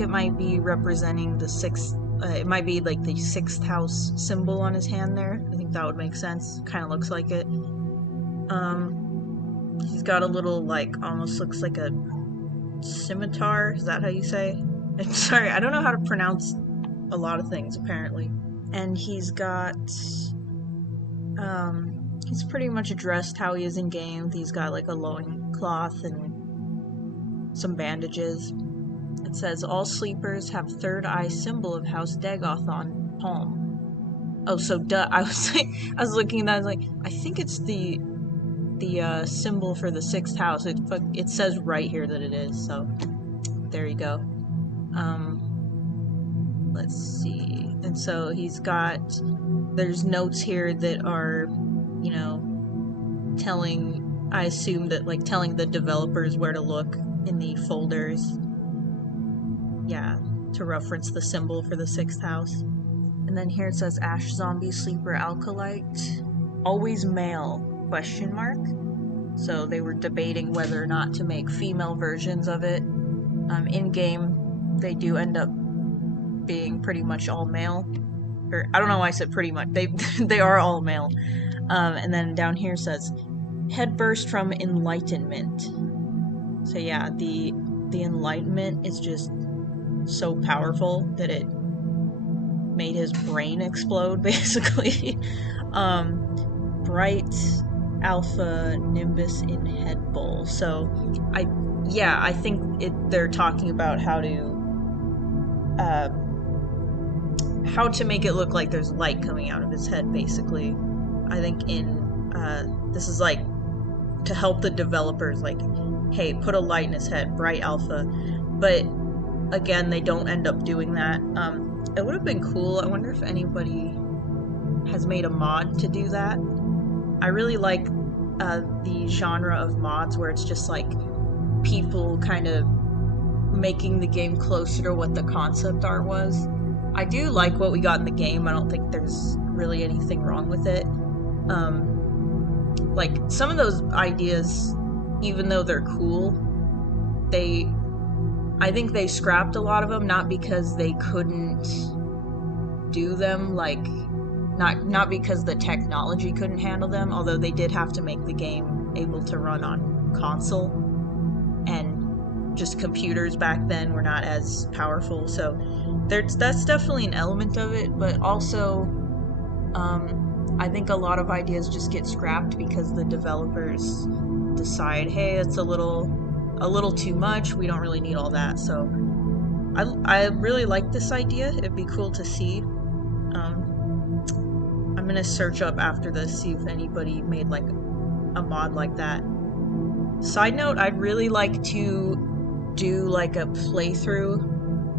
it might be representing the sixth. It might be like the 6th house symbol on his hand there. I think that would make sense. Kind of looks like it. He's got a little, almost looks like a scimitar. Is that how you say? I'm sorry, I don't know how to pronounce a lot of things, apparently. And he's got, he's pretty much dressed how he is in game. He's got like a loincloth and some bandages. It says, all sleepers have third eye symbol of House Dagoth on palm. Oh, so I was looking at that, I was like, I think it's the symbol for the 6th house. It says right here that it is, so there you go. Let's see. And so he's got, there's notes here that are, telling, I assume that telling the developers where to look in the folders. Yeah, to reference the symbol for the 6th house. And then here it says Ash Zombie Sleeper Alkalite. Always male, ? So they were debating whether or not to make female versions of it. In-game, they do end up being pretty much all male. Or, I don't know why I said pretty much. They are all male. And then down here says, Headburst from Enlightenment. So yeah, the Enlightenment is just so powerful that it made his brain explode, basically. Bright Alpha Nimbus in Head Bowl. So I think they're talking about how to make it look like there's light coming out of his head, basically. I think this is to help the developers, hey, put a light in his head, bright alpha. But again, they don't end up doing that. It would have been cool. I wonder if anybody has made a mod to do that. I really like the genre of mods where it's just people kind of making the game closer to what the concept art was. I do like what we got in the game. I don't think there's really anything wrong with it. Some of those ideas, even though they're cool, I think they scrapped a lot of them, not because they couldn't do them, not because the technology couldn't handle them, although they did have to make the game able to run on console, and just computers back then were not as powerful, so that's definitely an element of it, but also I think a lot of ideas just get scrapped because the developers decide, hey, it's a little too much, we don't really need all that. So I really like this idea. It'd be cool to see. I'm gonna search up after this, see if anybody made a mod like that. Side note, I'd really like to do a playthrough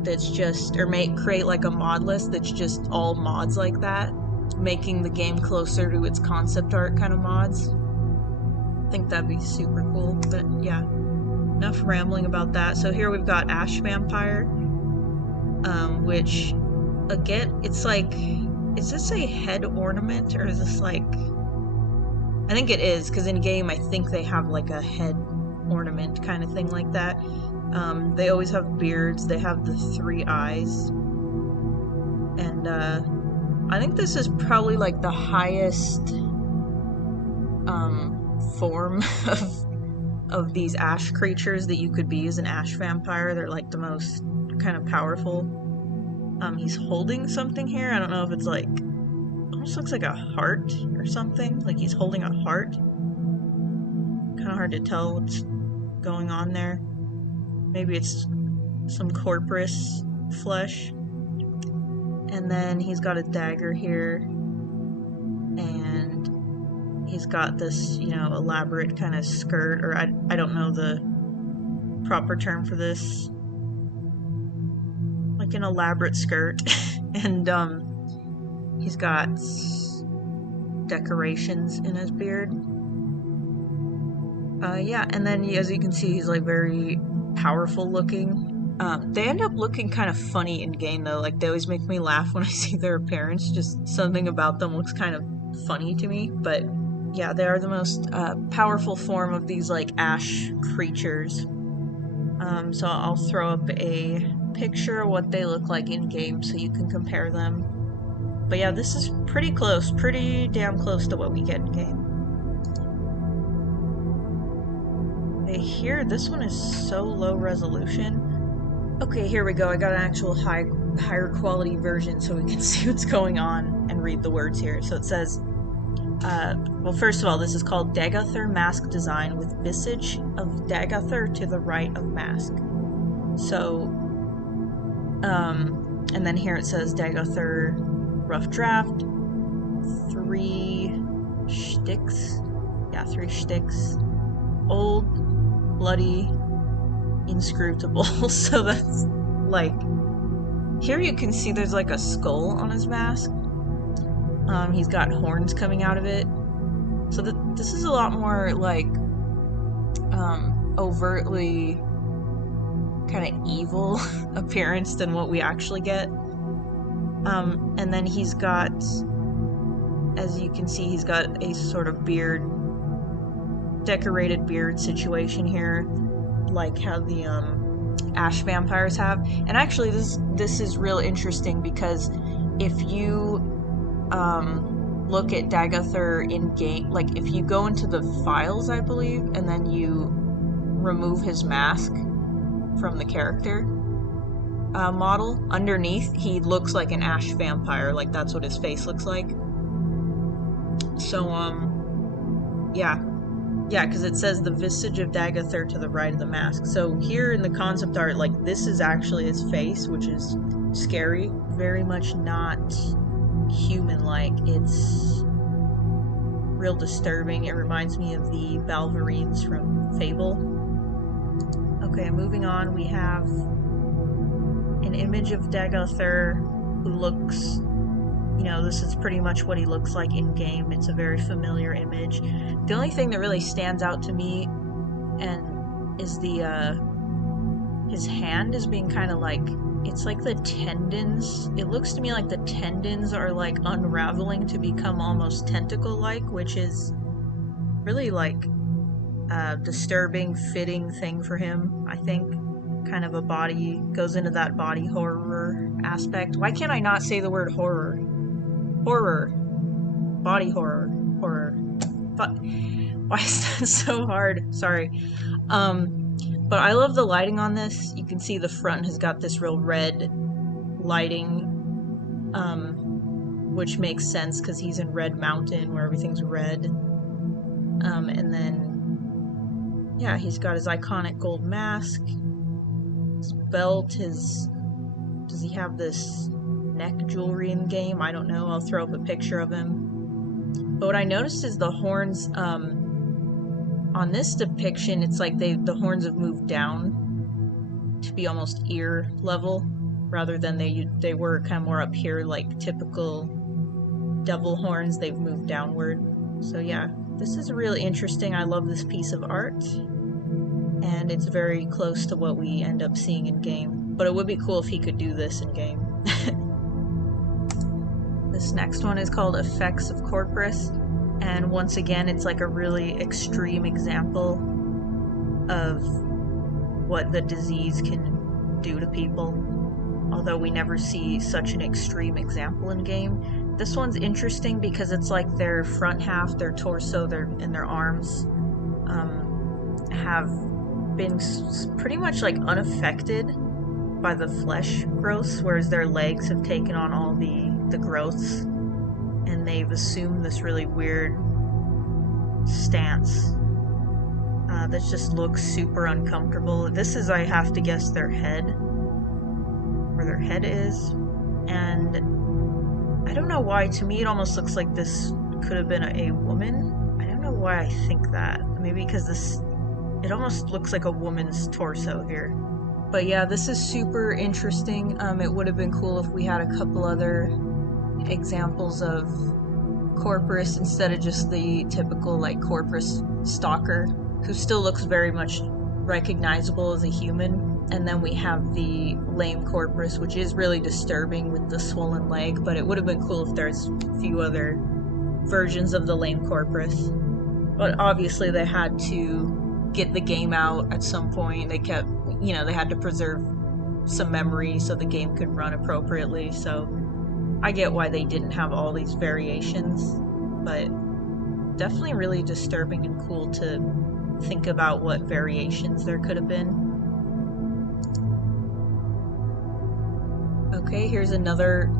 that's just, or create a mod list that's just all mods like that, making the game closer to its concept art kind of mods. I think that'd be super cool. But yeah, enough rambling about that. So here we've got Ash Vampire, which again, it's is this a head ornament, or is this I think it is, because in game I think they have a head ornament kind of thing like that. They always have beards, they have the 3 eyes, and I think this is probably the highest form of these ash creatures that you could be as an ash vampire. They're like the most kind of powerful. He's holding something here. I don't know if it's like, almost looks like a heart or something. Like he's holding a heart. Kind of hard to tell what's going on there. Maybe it's some corpus flesh. And then he's got a dagger here. And he's got this, you know, elaborate kind of skirt, or I don't know the proper term for this. Like an elaborate skirt. And he's got decorations in his beard. Yeah, and then as you can see, he's like very powerful looking. They end up looking kind of funny in game though. Like they always make me laugh when I see their appearance. Just something about them looks kind of funny to me. But yeah, they are the most powerful form of these like ash creatures. So I'll throw up a picture of what they look like in game so you can compare them. But yeah, this is pretty close, pretty damn close to what we get in game. Okay, here, this one is so low resolution. Okay, here we go. I got an actual higher quality version so we can see what's going on and read the words here. So it says, well, first of all, this is called Dagothr Mask Design with Visage of Dagothr to the right of Mask. So, and then here it says Dagothr Rough Draft, 3 shticks. Yeah, 3 shticks. Old, bloody, inscrutable. So that's like, here you can see there's like a skull on his mask. He's got horns coming out of it. So this is a lot more like overtly kind of evil appearance than what we actually get. And then he's got, as you can see, he's got a sort of beard, decorated beard situation here, like how the ash vampires have. And actually this is real interesting because if you look at Dagothr in game, like if you go into the files, I believe, and then you remove his mask from the character model, underneath he looks like an ash vampire. Like that's what his face looks like. So yeah, because it says the visage of Dagothr to the right of the mask. So here in the concept art, like this is actually his face, which is scary. Very much not human-like. It's real disturbing. It reminds me of the Balverines from Fable. Okay, moving on, we have an image of Dagothr who looks, you know, this is pretty much what he looks like in game. It's a very familiar image. The only thing that really stands out to me and is the his hand is being kind of like, it's like the tendons. It looks to me like the tendons are like unraveling to become almost tentacle-like, which is really like a disturbing, fitting thing for him, I think. Kind of a body, goes into that body horror aspect. Why can't I not say the word horror? Horror. Body horror. Horror. But why is that so hard? Sorry. But I love the lighting on this. You can see the front has got this real red lighting, which makes sense because he's in Red Mountain where everything's red. And then, yeah, he's got his iconic gold mask, his belt, does he have this neck jewelry in game? I don't know. I'll throw up a picture of him. But what I noticed is the horns, on this depiction, it's like the horns have moved down to be almost ear level, rather than they were kind of more up here, like typical devil horns. They've moved downward. So yeah, this is really interesting. I love this piece of art, and it's very close to what we end up seeing in game. But it would be cool if he could do this in game. This next one is called Effects of Corpus. And once again, it's like a really extreme example of what the disease can do to people. Although we never see such an extreme example in game. This one's interesting because it's like their front half, their torso, and their arms. have been pretty much like unaffected by the flesh growths, whereas their legs have taken on all the growths, and they've assumed this really weird stance that just looks super uncomfortable. This is, I have to guess, their head, where their head is, and I don't know why. To me, it almost looks like this could have been a woman. I don't know why I think that. Maybe because it almost looks like a woman's torso here. But yeah, this is super interesting. It would have been cool if we had a couple other examples of Corpus instead of just the typical like Corpus stalker, who still looks very much recognizable as a human. And then we have the lame Corpus, which is really disturbing with the swollen leg, but it would have been cool if there's a few other versions of the lame Corpus. But obviously they had to get the game out at some point. They kept, they had to preserve some memory so the game could run appropriately. So I get why they didn't have all these variations, but definitely really disturbing and cool to think about what variations there could have been. Okay, here's another,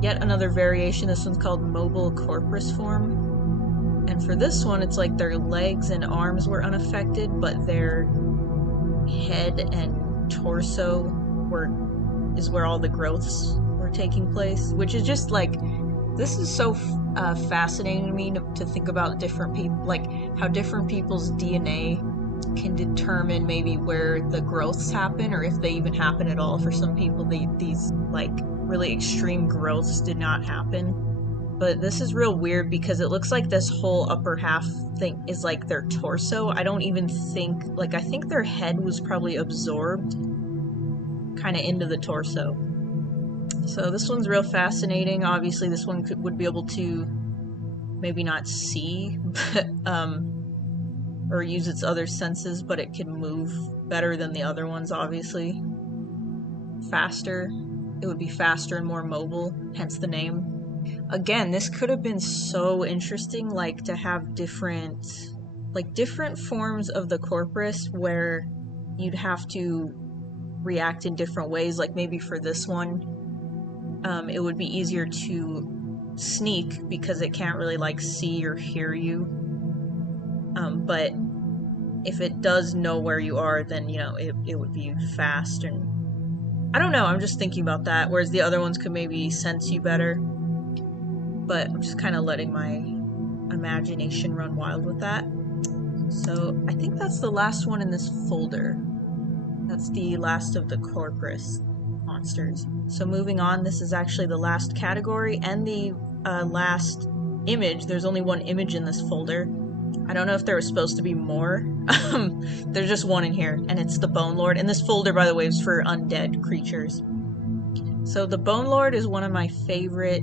yet another variation. This one's called Mobile Corpus Form. And for this one, it's like their legs and arms were unaffected, but their head and torso is where all the growths were taking place, which is just like, this is so fascinating to me to think about different people, like how different people's DNA can determine maybe where the growths happen, or if they even happen at all. For some people, these like really extreme growths did not happen. But this is real weird because it looks like this whole upper half thing is like their torso. I don't even think, I think their head was probably absorbed kind of into the torso. So this one's real fascinating. Obviously this one would be able to maybe not see, but or use its other senses, but it can move better than the other ones, obviously. Faster. It would be faster and more mobile, hence the name. Again, this could have been so interesting, like to have different forms of the Corpus where you'd have to react in different ways. Like maybe for this one, it would be easier to sneak because it can't really like see or hear you. But if it does know where you are, then it would be fast. And I don't know, I'm just thinking about that, whereas the other ones could maybe sense you better. But I'm just kind of letting my imagination run wild with that. So I think that's the last one in this folder. That's the last of the Corpus monsters. So moving on, this is actually the last category and the last image. There's only one image in this folder. I don't know if there was supposed to be more. There's just one in here, and it's the Bone Lord. And this folder, by the way, is for undead creatures. So the Bone Lord is one of my favorite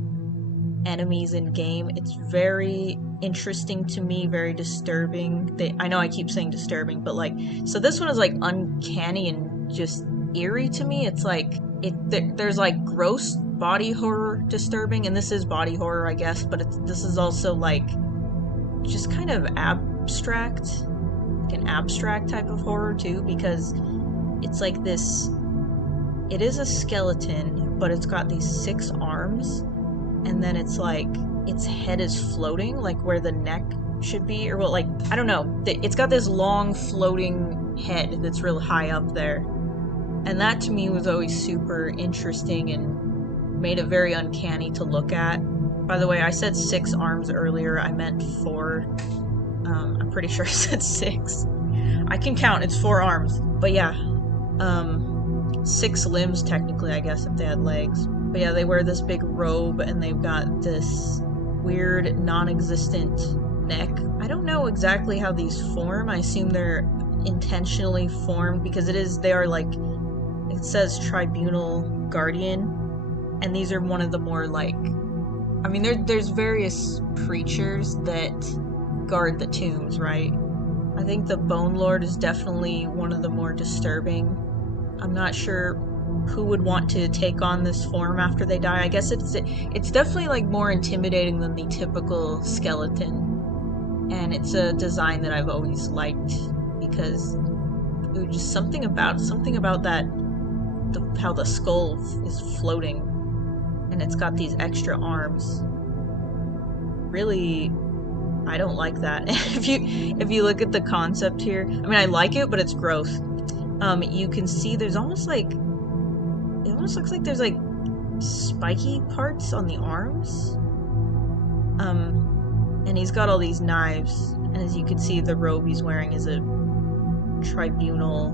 enemies in game. It's very interesting to me, very disturbing. I know I keep saying disturbing, but so this one is uncanny and just eerie to me. It's there's gross body horror disturbing, and this is body horror, I guess, but this is also just kind of abstract, an abstract type of horror too, because it's this, it is a skeleton, but it's got these 6 arms, and then it's its head is floating, where the neck should be, or I don't know. It's got this long floating head that's real high up there. And that to me was always super interesting and made it very uncanny to look at. By the way, I said 6 arms earlier, I meant 4. I'm pretty sure I said 6. I can count, it's 4 arms. But yeah, 6 limbs technically, I guess, if they had legs. But yeah, they wear this big robe and they've got this weird non-existent neck. I don't know exactly how these form. I assume they're intentionally formed because they are it says Tribunal Guardian, and these are one of the more there's various creatures that guard the tombs, right? I think the Bone Lord is definitely one of the more disturbing. I'm not sure who would want to take on this form after they die. I guess it's definitely more intimidating than the typical skeleton. and it's a design that I've always liked because just something about that how the skull is floating and it's got these extra arms. Really, I don't like that. If you look at the concept here, I mean I like it, but it's gross. You can see there's almost like it almost looks like there's like spiky parts on the arms. And he's got all these knives, and as you can see, the robe he's wearing is a tribunal,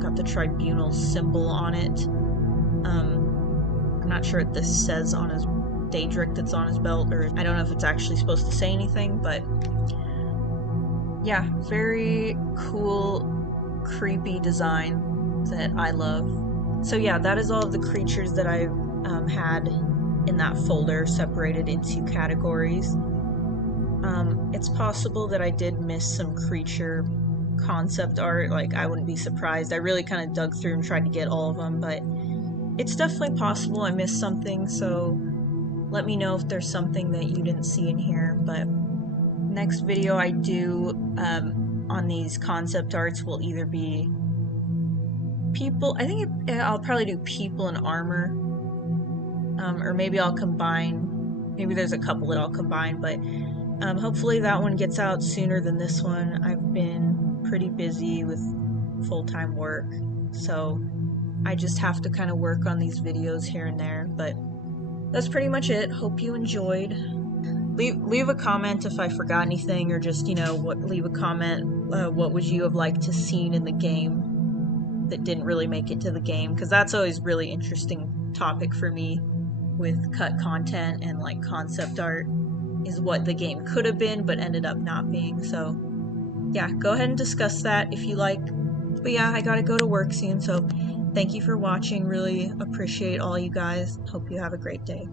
got the tribunal symbol on it. I'm not sure what this says on his Daedric that's on his belt, or I don't know if it's actually supposed to say anything, but yeah, very cool, creepy design that I love. So yeah, that is all of the creatures that I've had in that folder, separated into categories. It's possible that I did miss some creature concept art, like I wouldn't be surprised. I really kind of dug through and tried to get all of them, but it's definitely possible I missed something, so let me know if there's something that you didn't see in here. But next video I do on these concept arts will either be people, I think I'll probably do people in armor, or maybe I'll combine, maybe there's a couple that I'll combine, but hopefully that one gets out sooner than this one. I've been pretty busy with full-time work, so I just have to kind of work on these videos here and there, but that's pretty much it. Hope you enjoyed. Leave a comment if I forgot anything, or just, you know, leave a comment, what would you have liked to seen in the game that didn't really make it to the game, because that's always really interesting topic for me with cut content and like concept art, is what the game could have been but ended up not being. So yeah, go ahead and discuss that if you like. But yeah, I gotta go to work soon, so thank you for watching. Really appreciate all you guys. Hope you have a great day.